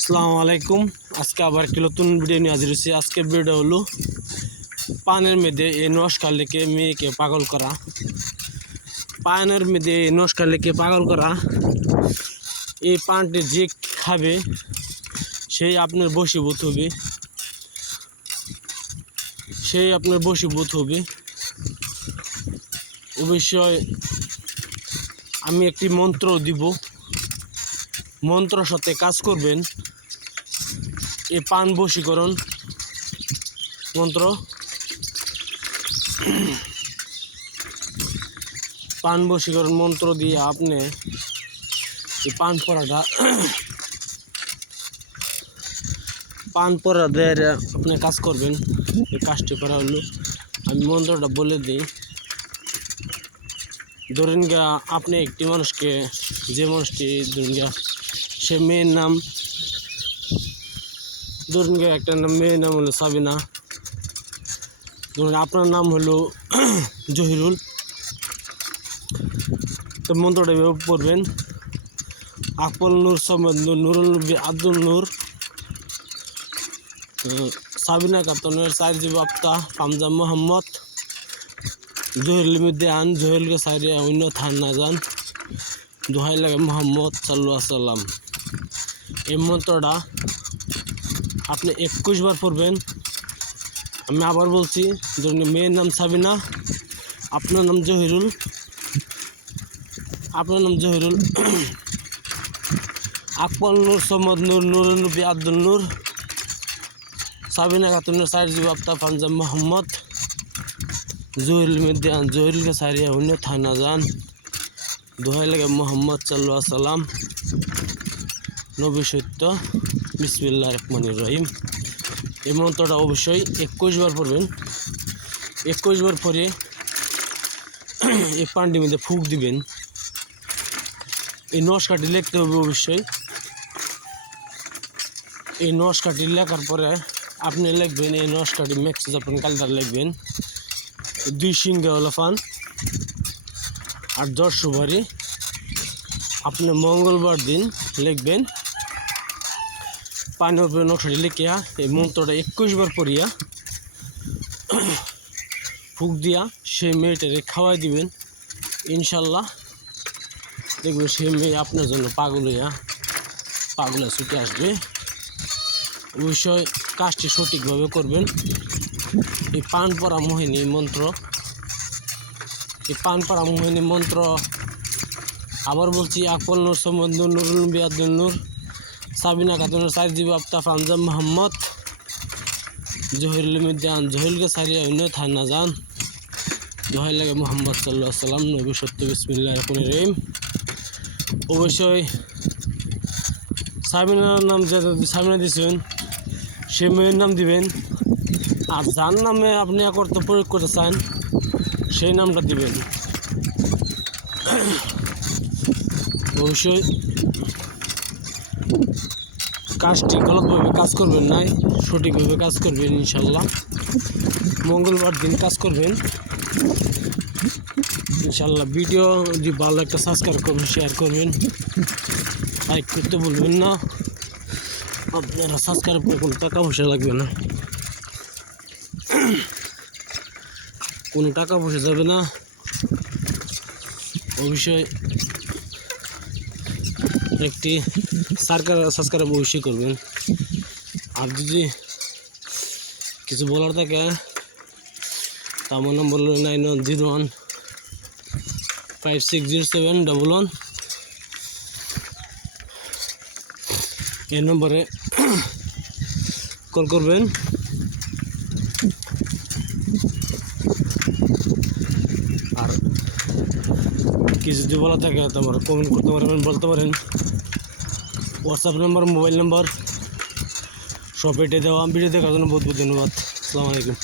আসসালামু আলাইকুম। আজকে আবার একটি নতুন ভিডিও নিয়ে হাজির হয়েছি। আজকের ভিডিও হলো পানের মেয়েদে এই নস্কার লেকে মেয়েকে পাগল করা। পানের মেয়েদে এই নস্কার লেকে পাগল করা। এই পানটি যে খাবে সেই আপনার বশীভূত হবে। সেই আপনার বশীভূত হবে। অবশ্যই আমি একটি মন্ত্র দিব। মন্ত্র সাথে কাজ করবেন। এই পান বশীকরণ মন্ত্র। পান বশীকরণ মন্ত্র দিয়ে আপনি এই পান পরাটা, পান পরা দেয় আপনি কাজ করবেন। এই কাজটি করা হলো। আমি মন্ত্রটা বলে দিই। ধরেন গা আপনি একটি মানুষকে, যে মানুষটি ধরেন গা সে মেয়ের নাম ধরুন একটা মেয়ের নাম হলো সাবিনা। ধরুন আপনার নাম হলো জহিরুল। তো মন্ত্রটা এভাবে পড়বেন। আকবল নূর নূর, নুরুল নবী আব্দুল নূর। সাবিনা কাতনের সাইর জিব আপ্তা পামজা মোহাম্মদ। জহিরুল মধ্যে আন জহিরুলকে সাইরে অন্য থান না যান। দোহাই লাগে মোহাম্মদ সাল্লাহ সাল্লাম এই মন্ত্রটা আপনি একুশ বার পড়বেন। আমি আবার বলছি ধরুন মেয়ের নাম সাবিনা, আপনার নাম জহিরুল। আপনার নাম জহিরুল। আকবর নূর, সমদ নূর, নুরুল নবী, আব্দুল নূর। সাবিনা খাতুনের সাইর জিব আফতাব পাঞ্জাব মোহাম্মদ। জহিরুল মেদিয়ান জহিরুলকে সারিয়া অন্য থানা যান। দোহাই লাগে মোহাম্মদ সাল্লাহ সাল্লাম নবী সত্য। বিসমিল্লা রহমান রহিম। এই মন্ত্রটা অবশ্যই একুশ বার পড়বেন। একুশ বার পরে এই পান্ডি মধ্যে ফুক দিবেন। এই নস্কাটি লিখতে হবে অবশ্যই। এই নস্কাটি লেখার পরে আপনি লিখবেন, এই নস্কাটি ম্যাক্স যখন কালটার লিখবেন। দুই সিঙ্গে হলো ফান আর দশ সুপারি আপনি মঙ্গলবার দিন লিখবেন। পানির উপরে নকশাটি লিখিয়া এই মন্ত্রটা একুশ বার পড়িয়া ফুক দিয়া সেই মেয়েটাকে খাওয়াই দিবেন। ইনশাল্লাহ দেখবে সেই মেয়ে আপনার জন্য পাগল হইয়া পাগলে ছুটে আসবে। অবশ্যই কাজটি সঠিকভাবে করবেন। এই পান পরা মোহিনী মন্ত্র, এই পান পরা মোহিনী মন্ত্র আবার বলছি আকবল নূর সম্বন্ধ নুরুল নবী আব্দুল নূর। সাবিনা খাতুনের সাইদ জিব আফতাব আমজাম মোহাম্মদ। জহিরুল মিদ্দান জহিরুলকে সারিয়া অন্য থানা যান দোহাই লাগে মোহাম্মদ সাল্লাহ সাল্লাম নবী সত্য বিসমিল্লা রহমান রহিম। অবশ্যই সাবিনার নাম যে সাবিনা দিয়েছেন সে মেয়ের নাম দিবেন। আর যার নামে আপনি করতে প্রয়োগ করতে চান, সেই নামটা দিবেন। অবশ্যই কাজটি গলতভাবে কাজ করবেন নাই, সঠিকভাবে কাজ করবেন ইনশাল্লাহ। মঙ্গলবার দিন কাজ করবেন। ইনশাল্লাহ ভিডিও যদি ভালো একটা সাবস্ক্রাইব করবেন শেয়ার করবেন। লাইক করতে বলবেন না। আপনারা সাবস্ক্রাইব করে কোনো টাকা পয়সা লাগবে না। কোনো টাকা পয়সা যাবে না। অবশ্যই একটি সাবস্ক্রাইব অবশ্যই করবেন। আর যদি কিছু বলার থাকে, তা আমার নম্বর nine one zero one five six zero seven double one. এই নম্বরে কল করবেন। আর কিছু যদি বলা থাকে তোমার কমেন্ট করতে পারবেন বলতে পারেন। হোয়াটসঅ্যাপ নাম্বার মোবাইল নাম্বার সব এটে দেওয়া। ভিডিও দেখার জন্য বহুত বহুত ধন্যবাদ। আসসালামু আলাইকুম।